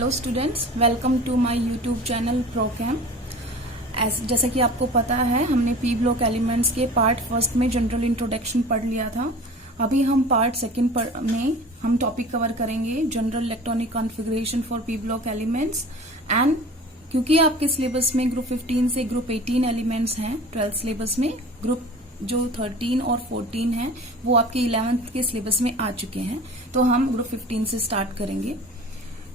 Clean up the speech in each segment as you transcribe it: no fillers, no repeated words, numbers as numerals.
Hello students, welcome to my YouTube channel Procam. जैसा कि आपको पता है, हमने पी ब्लॉक एलिमेंट्स के पार्ट फर्स्ट में जनरल इंट्रोडक्शन पढ़ लिया था। अभी हम पार्ट सेकंड में हम टॉपिक कवर करेंगे general electronic configuration for P block elements. And क्योंकि आपके सिलेबस में ग्रुप 15 से ग्रुप 18 एलिमेंट्स हैं, 12th सिलेबस में ग्रुप जो 13 और 14 है वो आपके 11th के सिलेबस में आ चुके हैं, तो हम ग्रुप 15 से स्टार्ट करेंगे।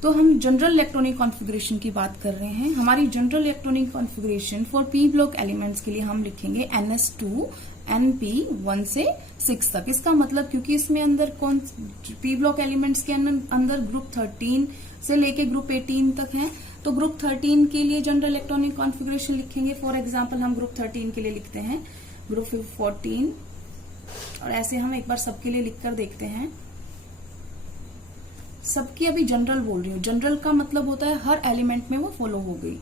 तो हम जनरल इलेक्ट्रॉनिक कॉन्फ़िगरेशन की बात कर रहे हैं। हमारी general electronic configuration for P block elements के लिए हम लिखेंगे NS2 NP 1 से 6 तक। इसका मतलब क्योंकि इसमें अंदर कौन पी ब्लॉक एलिमेंट्स के अंदर ग्रुप 13 से लेके ग्रुप 18 तक है, तो ग्रुप 13 के लिए जनरल इलेक्ट्रॉनिक कॉन्फ़िगरेशन लिखेंगे। फॉर एग्जाम्पल हम ग्रुप 13 के लिए लिखते हैं ग्रुप 14, और ऐसे हम एक बार सबके लिए लिखकर देखते हैं। सबकी अभी जनरल बोल रही हूँ। जनरल का मतलब होता है हर एलिमेंट में वो फॉलो हो गई।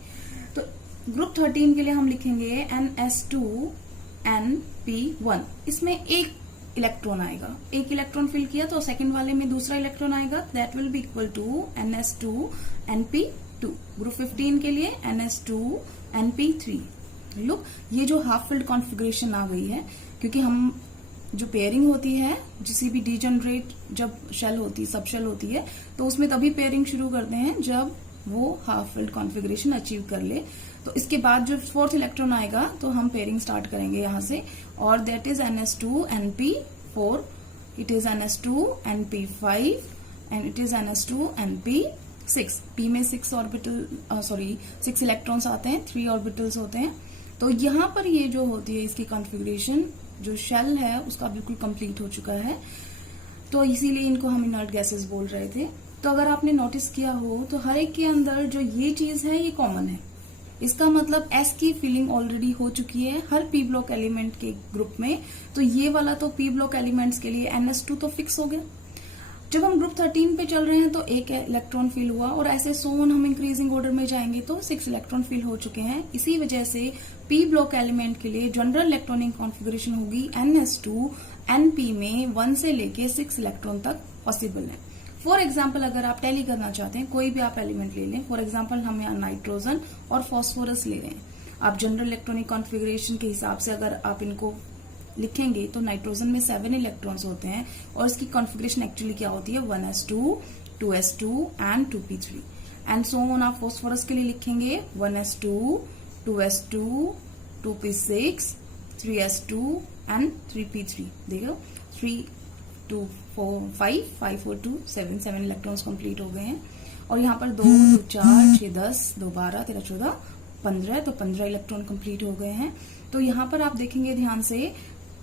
तो ग्रुप 13 के लिए हम लिखेंगे NS2 NP1। इसमें एक इलेक्ट्रॉन आएगा, एक इलेक्ट्रॉन फिल किया तो सेकंड वाले में दूसरा इलेक्ट्रॉन आएगा, that will be equal to NS2 NP2। Group 15 के लिए NS2 NP3। लुक, ये जो हाफ फिल्ड कॉन्फ़िगरेशन आ गई है, क्योंकि हम जो पेयरिंग होती है किसी भी डीजनरेट जब शेल होती, सब शेल होती है, तो उसमें तभी पेयरिंग शुरू करते हैं जब वो हाफ फिल्ड कॉन्फ़िगरेशन अचीव कर ले। तो इसके बाद जो फोर्थ इलेक्ट्रॉन आएगा तो हम पेयरिंग स्टार्ट करेंगे यहां से, और that is NS2 NP4, it is NS2 NP5 and it is NS2 NP6। P में 6 इलेक्ट्रॉन्स आते हैं, 3 ऑर्बिटल्स होते हैं। तो यहाँ पर ये जो होती है इसकी कॉन्फ़िगरेशन, जो शेल है उसका बिल्कुल कंप्लीट हो चुका है, तो इसीलिए इनको हम इनर्ट गैसेस बोल रहे थे। तो अगर आपने नोटिस किया हो तो हर एक के अंदर जो ये चीज है ये कॉमन है। इसका मतलब S की फिलिंग ऑलरेडी हो चुकी है हर पी ब्लॉक एलिमेंट के ग्रुप में। तो ये वाला तो पी ब्लॉक एलिमेंट्स के लिए NS2 तो फिक्स हो गया। जब हम ग्रुप 13 पे चल रहे हैं तो एक इलेक्ट्रॉन फिल हुआ, और ऐसे सोन हम इंक्रीजिंग ऑर्डर में जाएंगे तो 6 इलेक्ट्रॉन फिल हो चुके हैं। इसी वजह से पी ब्लॉक एलिमेंट के लिए जनरल इलेक्ट्रॉनिक कॉन्फ़िगरेशन होगी NS2 NP में 1 से लेके 6 इलेक्ट्रॉन तक पॉसिबल है। फॉर एग्जाम्पल अगर आप टैली करना चाहते हैं, कोई भी आप एलिमेंट ले लें, फॉर एग्जाम्पल हम यहाँ नाइट्रोजन और फॉस्फोरस ले रहे हैं। आप जनरल इलेक्ट्रॉनिक कॉन्फ़िगरेशन के हिसाब से अगर आप इनको लिखेंगे तो नाइट्रोजन में 7 इलेक्ट्रॉन्स होते हैं, और इसकी कॉन्फ़िगरेशन एक्चुअली क्या होती है 1s2 2s2 and 2p3 and so on. आप फॉस्फोरस के लिए लिखेंगे 1s2 2s2 2p6 3s2 and 3p3। देखो 3 2 4 5 5 4 2 7 इलेक्ट्रॉन्स कंप्लीट हो गए हैं। और यहाँ पर 2 2 4 6 10 2 12 13 14 15, तो 15 इलेक्ट्रॉन कंप्लीट हो गए हैं। तो यहाँ पर आप देखेंगे ध्यान से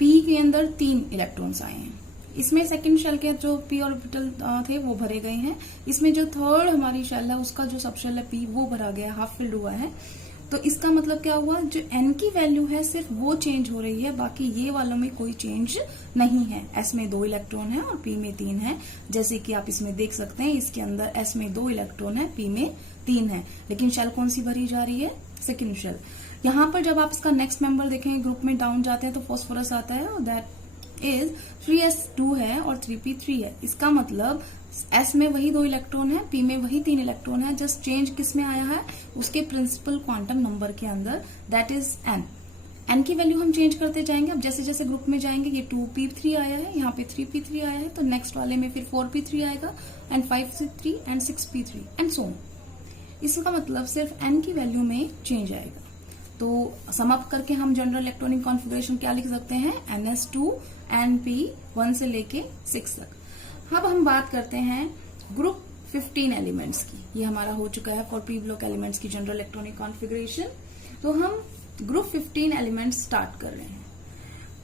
P के अंदर 3 इलेक्ट्रॉन्स आए हैं। इसमें सेकंड शेल के जो P ऑर्बिटल थे वो भरे गए हैं। इसमें जो थर्ड हमारी शेल है उसका जो सब शेल है P वो भरा गया, हाफ फिल्ड हुआ है। तो इसका मतलब क्या हुआ, जो N की वैल्यू है सिर्फ वो चेंज हो रही है, बाकी ये वालों में कोई चेंज नहीं है। S में 2 इलेक्ट्रॉन है और P में 3 है, जैसे कि आप इसमें देख सकते हैं। इसके अंदर S में 2 इलेक्ट्रॉन है, P में 3 है, लेकिन शेल कौन सी भरी जा रही है, सेकेंड शेल। यहाँ पर जब आप इसका नेक्स्ट मेंबर देखेंगे, ग्रुप में डाउन जाते हैं तो फॉस्फोरस आता है, और दैट इज 3s2 है और 3p3 है। इसका मतलब S में वही 2 इलेक्ट्रॉन है, P में वही 3 इलेक्ट्रॉन है, जस्ट चेंज किस में आया है, उसके प्रिंसिपल क्वांटम नंबर के अंदर, दैट इज N। N की वैल्यू हम चेंज करते जाएंगे। अब जैसे जैसे ग्रुप में जाएंगे, ये 2p3 आया है, यहाँ पे 3p3 आया है, तो नेक्स्ट वाले में फिर 4p3 आएगा and 5p3 and 6p3 and so on. इसका मतलब सिर्फ N की वैल्यू में चेंज आएगा। तो सम अप करके हम जनरल इलेक्ट्रॉनिक कॉन्फ़िगरेशन क्या लिख सकते हैं, NS2 NP 1 से लेके 6 तक। अब हम बात करते हैं ग्रुप 15 एलिमेंट्स की। ये हमारा हो चुका है फॉर पी ब्लॉक एलिमेंट्स की जनरल इलेक्ट्रॉनिक कॉन्फ़िगरेशन। तो हम ग्रुप 15 एलिमेंट्स स्टार्ट कर रहे हैं।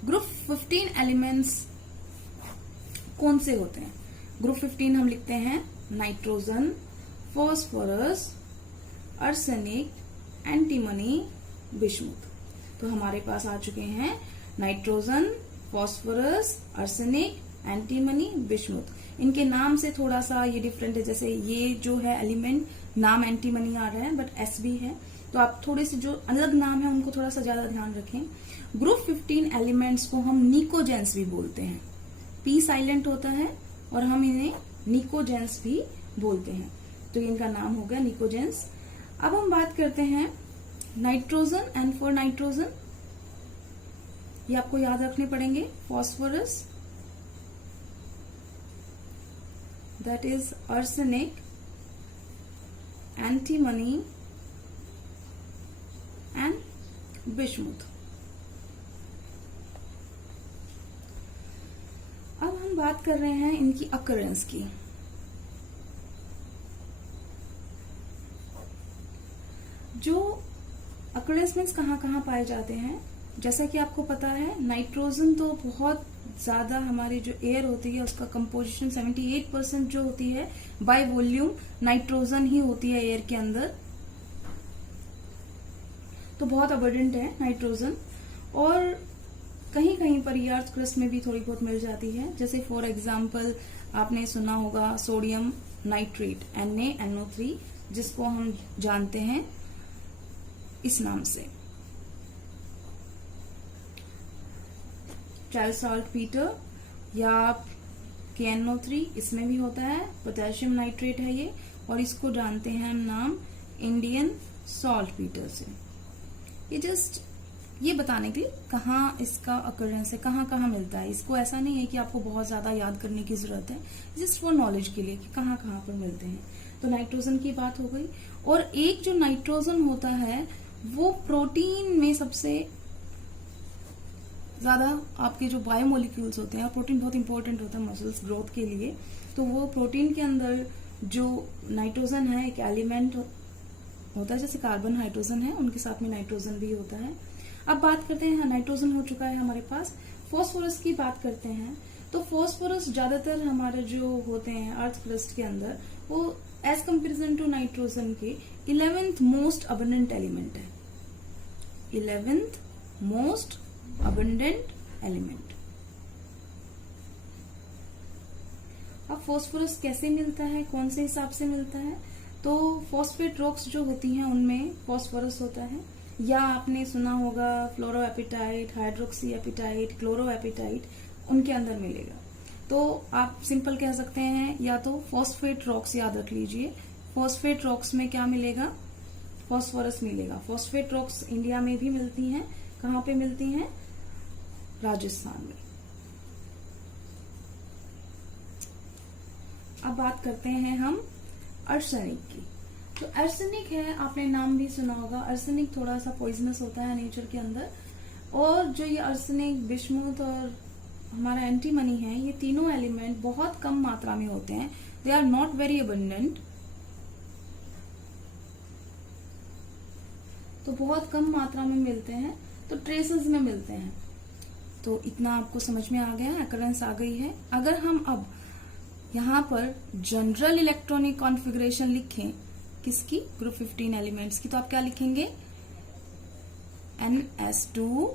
ग्रुप 15 एलिमेंट्स कौन से होते हैं? ग्रुप 15 हम लिखते हैं nitrogen, phosphorus, arsenic, antimony, bismuth. तो हमारे पास आ चुके हैं nitrogen, phosphorus, arsenic, antimony, bismuth. इनके नाम से थोड़ा सा ये डिफरेंट है, जैसे ये जो है एलिमेंट नाम एंटीमनी आ रहा है बट S भी है, तो आप थोड़े से जो अलग नाम है उनको थोड़ा सा ज्यादा ध्यान रखें। ग्रुप 15 एलिमेंट्स को हम निकोजेंस भी बोलते हैं। P साइलेंट होता है और हम इन्हें निकोजेंस भी बोलते हैं। तो ये इनका नाम हो गया निकोजेंस। अब हम बात करते हैं नाइट्रोजन, एंड फॉर नाइट्रोजन ये आपको याद रखने पड़ेंगे, phosphorus, that is arsenic, antimony and bismuth. अब हम बात कर रहे हैं इनकी अकरेंस की। जो अकरेंस मीन्स कहाँ कहाँ पाए जाते हैं, जैसा कि आपको पता है नाइट्रोजन तो बहुत ज्यादा हमारी जो एयर होती है उसका कंपोजिशन 78% जो होती है बाय वॉल्यूम नाइट्रोजन ही होती है एयर के अंदर, तो बहुत अबंडेंट है नाइट्रोजन। और कहीं कहीं पर ये अर्थ क्रस्ट में भी थोड़ी बहुत मिल जाती है, जैसे फॉर एग्जाम्पल आपने सुना होगा सोडियम नाइट्रेट NaNO3, जिसको हम जानते हैं इस नाम से, ट्राइसॉल्टपीटर या KNO3, इसमें भी होता है। पोटेशियम नाइट्रेट है ये, और इसको जानते हैं हम नाम इंडियन सॉल्टपीटर से। ये जस्ट ये बताने के लिए कहाँ इसका अकरेंस है, कहाँ कहाँ मिलता है। इसको ऐसा नहीं है कि आपको बहुत ज्यादा याद करने की जरूरत है, जस्ट फॉर नॉलेज के लिए कि कहाँ कहाँ पर मिलते हैं। तो नाइट्रोजन की बात हो गई। और एक जो नाइट्रोजन होता है वो प्रोटीन में सबसे ज्यादा, आपके जो बायोमोलिक्यूल्स होते हैं, प्रोटीन बहुत इंपॉर्टेंट होता है मसल्स ग्रोथ के लिए, तो वो प्रोटीन के अंदर जो नाइट्रोजन है एक एलिमेंट होता है, जैसे कार्बन हाइड्रोजन है उनके साथ में नाइट्रोजन भी होता है। अब बात करते हैं, नाइट्रोजन हो चुका है हमारे पास, फॉस्फोरस की बात करते हैं। तो फॉस्फोरस ज्यादातर हमारे जो होते हैं अर्थ क्रस्ट के अंदर वो एज कंपेरिजन टू नाइट्रोजन के 11th मोस्ट अबंडेंट एलिमेंट है, 11th मोस्ट अबंडेंट एलिमेंट। अब फॉस्फोरस कैसे मिलता है, कौन से हिसाब से मिलता है, तो फॉस्फेट रॉक्स जो होती हैं उनमें फॉस्फोरस होता है, या आपने सुना होगा फ्लोरोएपिटाइट, हाइड्रोक्सी एपिटाइट, क्लोरोएपिटाइट, उनके अंदर मिलेगा। तो आप सिंपल कह सकते हैं या तो फॉस्फेट रॉक्स याद रख लीजिए, फॉस्फेट रॉक्स में क्या मिलेगा, फॉस्फोरस मिलेगा। फॉस्फेट रॉक्स इंडिया में भी मिलती हैं, कहाँ पे मिलती हैं, राजस्थान में। अब बात करते हैं हम आर्सेनिक की। तो आर्सेनिक है, आपने नाम भी सुना होगा, आर्सेनिक थोड़ा सा पॉइजनस होता है नेचर के अंदर। और जो ये आर्सेनिक, बिस्मुथ और हमारा एंटीमनी है, ये तीनों एलिमेंट बहुत कम मात्रा में होते हैं, they are not very abundant. तो बहुत कम मात्रा में मिलते हैं, तो ट्रेसेस में मिलते हैं। तो इतना आपको समझ में आ गया, अकरेंस आ गई है। अगर हम अब यहाँ पर जनरल इलेक्ट्रॉनिक कॉन्फ़िगरेशन लिखें किसकी, ग्रुप 15 एलिमेंट्स की, तो आप क्या लिखेंगे, NS2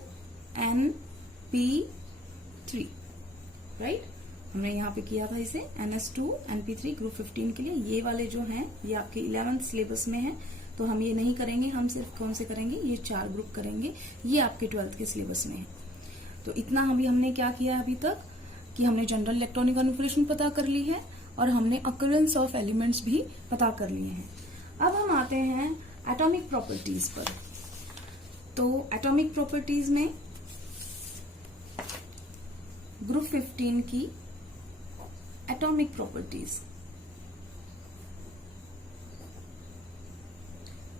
NP3, राइट। हमने यहाँ पे किया था इसे NS2 NP3 ग्रुप 15 के लिए। ये वाले जो हैं ये आपके 11th सिलेबस में है, तो हम ये नहीं करेंगे, हम सिर्फ कौन से करेंगे, ये 4 ग्रुप करेंगे, ये आपके 12th के सिलेबस में है। तो इतना हमने क्या किया अभी तक कि हमने जनरल इलेक्ट्रॉनिक कॉन्फ़िगरेशन पता कर ली है और हमने अकरेंस ऑफ एलिमेंट्स भी पता कर लिए हैं। अब हम आते हैं एटॉमिक प्रॉपर्टीज पर। तो एटॉमिक प्रॉपर्टीज में ग्रुप 15 की एटॉमिक प्रॉपर्टीज,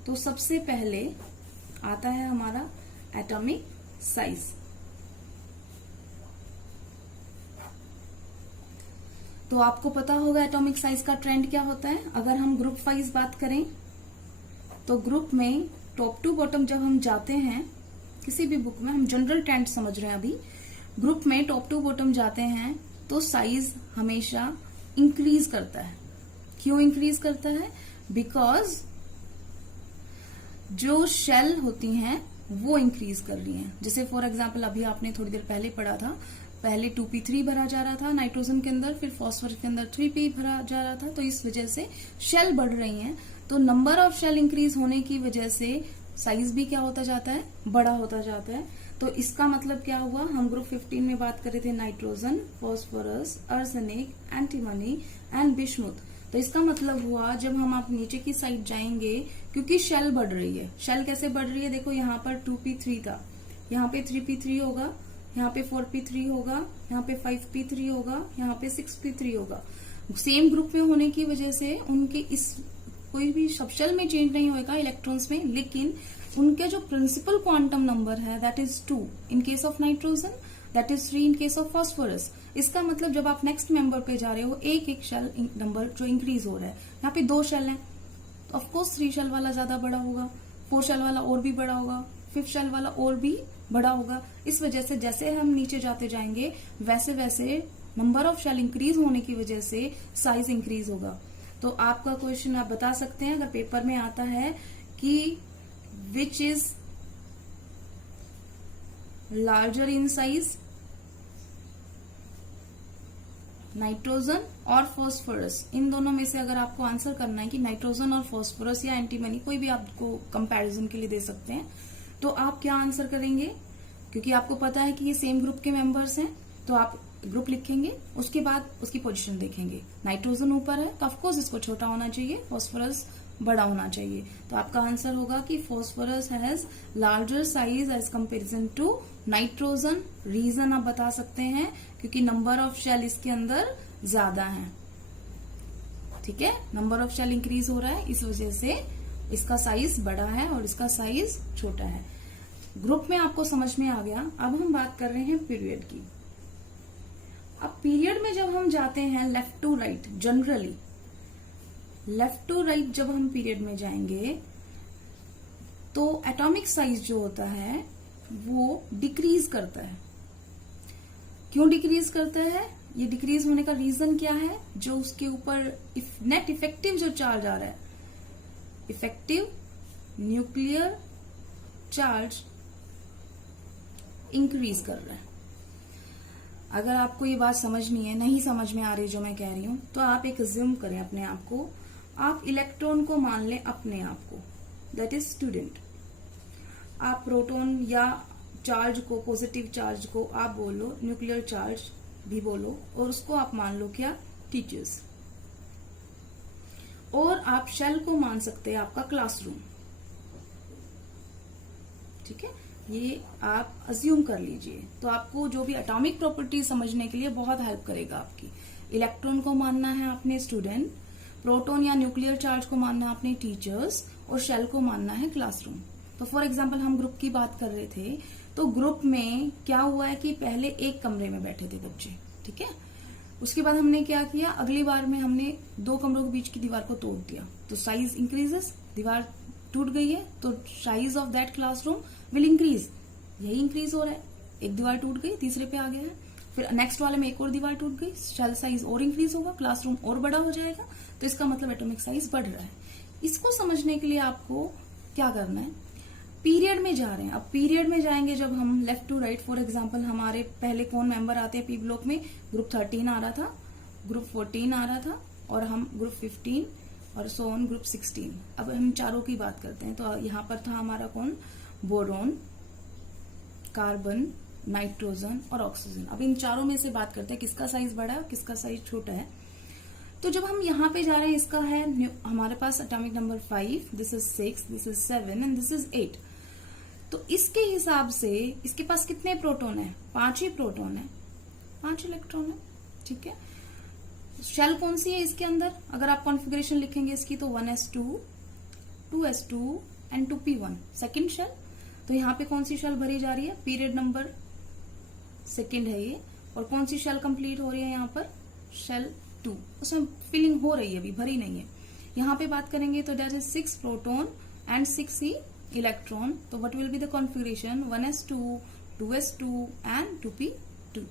तो सबसे पहले आता है हमारा एटॉमिक साइज। तो आपको पता होगा एटॉमिक साइज का ट्रेंड क्या होता है। अगर हम ग्रुप वाइज बात करें तो ग्रुप में टॉप टू बॉटम जब हम जाते हैं किसी भी बुक में, हम जनरल ट्रेंड समझ रहे हैं अभी, ग्रुप में टॉप टू बॉटम जाते हैं तो साइज हमेशा इंक्रीज करता है। क्यों इंक्रीज करता है, बिकॉज जो शेल होती हैं वो इंक्रीज कर रही हैं। जैसे फॉर एग्जांपल अभी आपने थोड़ी देर पहले पढ़ा था, पहले 2p3 भरा जा रहा था नाइट्रोजन के अंदर, फिर फास्फोरस के अंदर 3p भरा जा रहा था, तो इस वजह से शेल बढ़ रही हैं। तो नंबर ऑफ शेल इंक्रीज होने की वजह से साइज भी क्या होता जाता है, बड़ा होता जाता है। तो इसका मतलब क्या हुआ, हम ग्रुप 15 में बात कर रहे थे nitrogen, phosphorus, arsenic, antimony and bismuth. तो इसका मतलब हुआ जब हम आप नीचे की साइड जाएंगे, क्योंकि शेल बढ़ रही है। शेल कैसे बढ़ रही है, देखो यहाँ पर 2p3 था, यहाँ पे 3p3 होगा, यहाँ पे 4p3 होगा, यहाँ पे 5p3 होगा, यहाँ पे 6p3 होगा। सेम ग्रुप में होने की वजह से उनके इस कोई भी सब शेल में चेंज नहीं होगा इलेक्ट्रॉन्स में, लेकिन उनके जो प्रिंसिपल क्वांटम नंबर है that is 2 in case of nitrogen, that is 3 in case of phosphorus. इसका मतलब जब आप नेक्स्ट मेंबर पे जा रहे हो, एक एक शेल नंबर जो इंक्रीज हो रहा है। यहाँ पे 2 शेल है, तो ऑफकोर्स 3 शेल वाला ज्यादा बड़ा होगा, 4 शेल वाला और भी बड़ा होगा, 5th शेल वाला और भी बड़ा होगा। इस वजह से जैसे हम नीचे जाते जाएंगे वैसे वैसे नंबर ऑफ शेल इंक्रीज होने की वजह से साइज इंक्रीज होगा। तो आपका क्वेश्चन आप बता सकते हैं अगर पेपर में आता है कि which is larger in size, nitrogen और फास्फोरस। इन दोनों में से अगर आपको आंसर करना है कि नाइट्रोजन और फास्फोरस या एंटीमनी, कोई भी आपको कंपैरिजन के लिए दे सकते हैं, तो आप क्या आंसर करेंगे? क्योंकि आपको पता है कि ये सेम ग्रुप के मेंबर्स हैं, तो आप ग्रुप लिखेंगे, उसके बाद उसकी पोजीशन देखेंगे। नाइट्रोजन ऊपर है तो ऑफकोर्स इसको छोटा होना चाहिए, फास्फोरस बड़ा होना चाहिए। तो आपका आंसर होगा कि phosphorus has larger size as comparison to nitrogen. Reason आप बता सकते हैं क्योंकि नंबर ऑफ शेल इसके अंदर ज्यादा है। ठीक है, नंबर ऑफ शेल इंक्रीज हो रहा है, इस वजह से इसका साइज बड़ा है और इसका साइज छोटा है। ग्रुप में आपको समझ में आ गया। अब हम बात कर रहे हैं पीरियड की। अब पीरियड में जब हम जाते हैं left to right, generally left to right जब हम पीरियड में जाएंगे तो एटॉमिक साइज जो होता है वो डिक्रीज करता है। क्यों डिक्रीज करता है? ये डिक्रीज होने का रीजन क्या है? जो उसके ऊपर नेट इफेक्टिव जो चार्ज आ रहा है, इफेक्टिव न्यूक्लियर चार्ज इंक्रीज कर रहा है। अगर आपको ये बात समझनी है, नहीं समझ में आ रही जो मैं कह रही हूं, तो आप एक अज्यूम करें अपने आप को, आप इलेक्ट्रॉन को मान लें अपने आप को, दैट इज स्टूडेंट। आप प्रोटॉन या चार्ज को, पॉजिटिव चार्ज को आप बोलो न्यूक्लियर चार्ज भी बोलो, और उसको आप मान लो क्या? टीचर्स। और आप शेल को मान सकते हैं आपका क्लासरूम। ठीक है, ये आप अज्यूम कर लीजिए। तो आपको जो भी एटॉमिक प्रॉपर्टी समझने के लिए बहुत हेल्प करेगा आपकी। इलेक्ट्रॉन को मानना है अपने स्टूडेंट, प्रोटॉन या न्यूक्लियर चार्ज को मानना है अपने टीचर्स, और शेल को मानना है क्लासरूम। तो फॉर एग्जाम्पल हम ग्रुप की बात कर रहे थे, तो ग्रुप में क्या हुआ है कि पहले एक कमरे में बैठे थे बच्चे, ठीक है। उसके बाद हमने क्या किया, अगली बार में हमने 2 कमरों के बीच की दीवार को तोड़ दिया, तो साइज इंक्रीजेस, दीवार टूट गई है तो size of that classroom will increase. यही इंक्रीज हो रहा है, एक दीवार टूट गई, तीसरे पे आ गया है, फिर नेक्स्ट वाले में एक और दीवार टूट गई, शेल साइज और इंक्रीज होगा, क्लासरूम और बड़ा हो जाएगा। तो इसका मतलब एटॉमिक साइज बढ़ रहा है। इसको समझने के लिए आपको क्या करना है, पीरियड में जा रहे हैं। अब पीरियड में जाएंगे जब हम left to right, for example हमारे पहले कौन मेंबर आते हैं पी ब्लॉक में? ग्रुप 13 आ रहा था, ग्रुप 14 आ रहा था, और हम ग्रुप 15 और सो ऑन ग्रुप 16। अब हम चारों की बात करते हैं। तो यहाँ पर था हमारा कौन? बोरोन, कार्बन, नाइट्रोजन और ऑक्सीजन। अब इन चारों में से बात करते हैं किसका साइज बड़ा है, किसका साइज छोटा है। तो जब हम यहाँ पे जा रहे हैं, इसका है हमारे पास atomic number 5, this is 6, this is 7 and this is 8। तो इसके हिसाब से इसके पास कितने प्रोटॉन है? 5 ही प्रोटॉन है, 5 इलेक्ट्रॉन है, ठीक है। शेल कौन सी है इसके अंदर? अगर आप कॉन्फ़िगरेशन लिखेंगे इसकी तो 1s2, 2s2 and 2p1 second shell. तो यहाँ पे कौन सी शेल भरी जा रही है? पीरियड नंबर 2 है ये। और कौन सी शेल कंप्लीट हो रही है यहाँ पर? शेल 2, उसमें फिलिंग हो रही है, अभी भरी नहीं है। यहाँ पे बात करेंगे तो दैट इज 6 प्रोटॉन एंड 6 ही इलेक्ट्रॉन। तो what will be the configuration? 1s2, 2s2 and 2p2,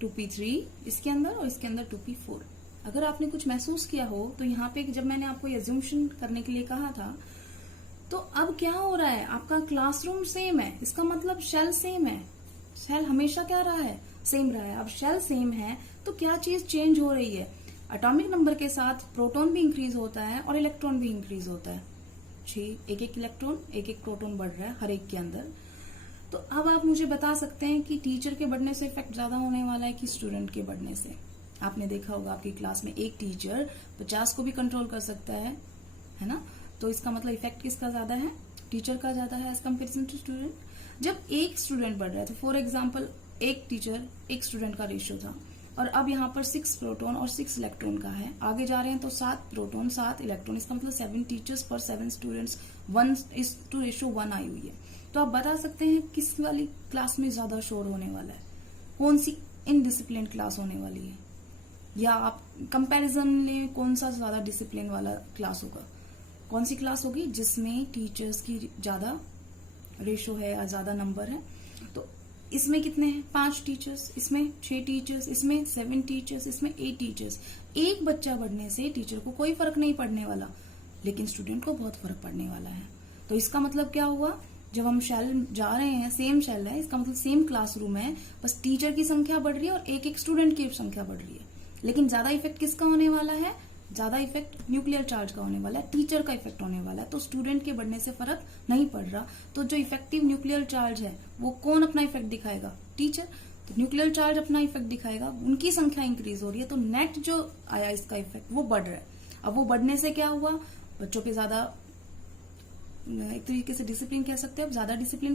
2p3 इसके अंदर और इसके अंदर 2p4। अगर आपने कुछ महसूस किया हो तो यहाँ पे जब मैंने आपको एज्यूम्शन करने के लिए कहा था, तो अब क्या हो रहा है, आपका क्लासरूम सेम है, इसका मतलब शेल सेम है। शेल हमेशा क्या रहा है? सेम रहा है। अब शेल सेम है तो क्या चीज चेंज हो रही है? एटॉमिक नंबर के साथ प्रोटॉन भी इंक्रीज होता है और इलेक्ट्रॉन भी इंक्रीज होता है। 6, एक इलेक्ट्रॉन, एक प्रोटॉन बढ़ रहा है हर एक के अंदर। तो अब आप मुझे बता सकते हैं कि टीचर के बढ़ने से इफेक्ट ज्यादा होने वाला है कि स्टूडेंट के बढ़ने से? आपने देखा होगा आपकी क्लास में एक टीचर 50 को भी कंट्रोल कर सकता है ना। तो इसका मतलब इफेक्ट किसका ज्यादा है, टीचर का ज्यादा है एज कंपेरिजन टू स्टूडेंट। जब एक स्टूडेंट बढ़ रहा है तो फॉर एग्जाम्पल एक टीचर एक स्टूडेंट का रेशियो था और अब यहाँ पर 6 प्रोटॉन और 6 इलेक्ट्रॉन का है, आगे जा रहे हैं तो 7 प्रोटॉन 7 इलेक्ट्रॉन, इसका मतलब 7 टीचर्स पर 7 स्टूडेंट्स 1:1 आई हुई है। तो आप बता सकते हैं किस वाली क्लास में ज्यादा शोर होने वाला है, कौन सी इनडिसिप्लिन क्लास होने वाली है, या आप कंपैरिजन में कौन सा ज्यादा डिसिप्लिन वाला क्लास होगा, कौन सी क्लास होगी जिसमें टीचर्स की ज्यादा रेशो है या ज्यादा नंबर है। तो इसमें कितने हैं, 5 टीचर्स, इसमें 6 टीचर्स, इसमें 7 टीचर्स, इसमें 8 टीचर्स। एक बच्चा बढ़ने से टीचर को कोई फर्क नहीं पड़ने वाला, लेकिन स्टूडेंट को बहुत फर्क पड़ने वाला है। तो इसका मतलब क्या हुआ, जब हम शेल जा रहे हैं, सेम शेल है, इसका मतलब सेम क्लासरूम है, बस टीचर की संख्या बढ़ रही है और एक एक स्टूडेंट की संख्या बढ़ रही है, लेकिन ज्यादा इफेक्ट किसका होने वाला है, ज्यादा इफेक्ट न्यूक्लियर चार्ज का होने वाला है, टीचर का इफेक्ट होने वाला है। तो स्टूडेंट के बढ़ने से फर्क नहीं पड़ रहा। तो जो इफेक्टिव न्यूक्लियर चार्ज है वो कौन अपना इफेक्ट दिखाएगा, टीचर। तो न्यूक्लियर चार्ज अपना इफेक्ट दिखाएगा, उनकी संख्या इंक्रीज हो रही है, तो नेट जो आया इसका इफेक्ट वो बढ़ रहा है। अब वो बढ़ने से क्या हुआ, बच्चों पे ज्यादा, एक तरीके से डिसिप्लिन कह सकते हैं, ज्यादा डिसिप्लिन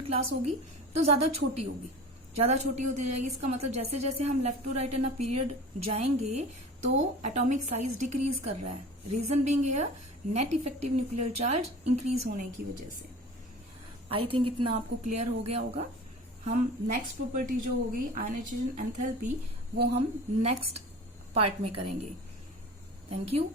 क्लास होगी तो ज्यादा छोटी होगी, ज्यादा छोटी होती जाएगी। इसका मतलब जैसे जैसे हम left to right in a period जाएंगे तो एटॉमिक साइज डिक्रीज कर रहा है। Reason being here net effective nuclear charge increase होने की वजह से। आई थिंक इतना आपको क्लियर हो गया होगा। हम नेक्स्ट प्रॉपर्टी जो होगी आयनाइजेशन एंथैल्पी, वो हम नेक्स्ट पार्ट में करेंगे। Thank you.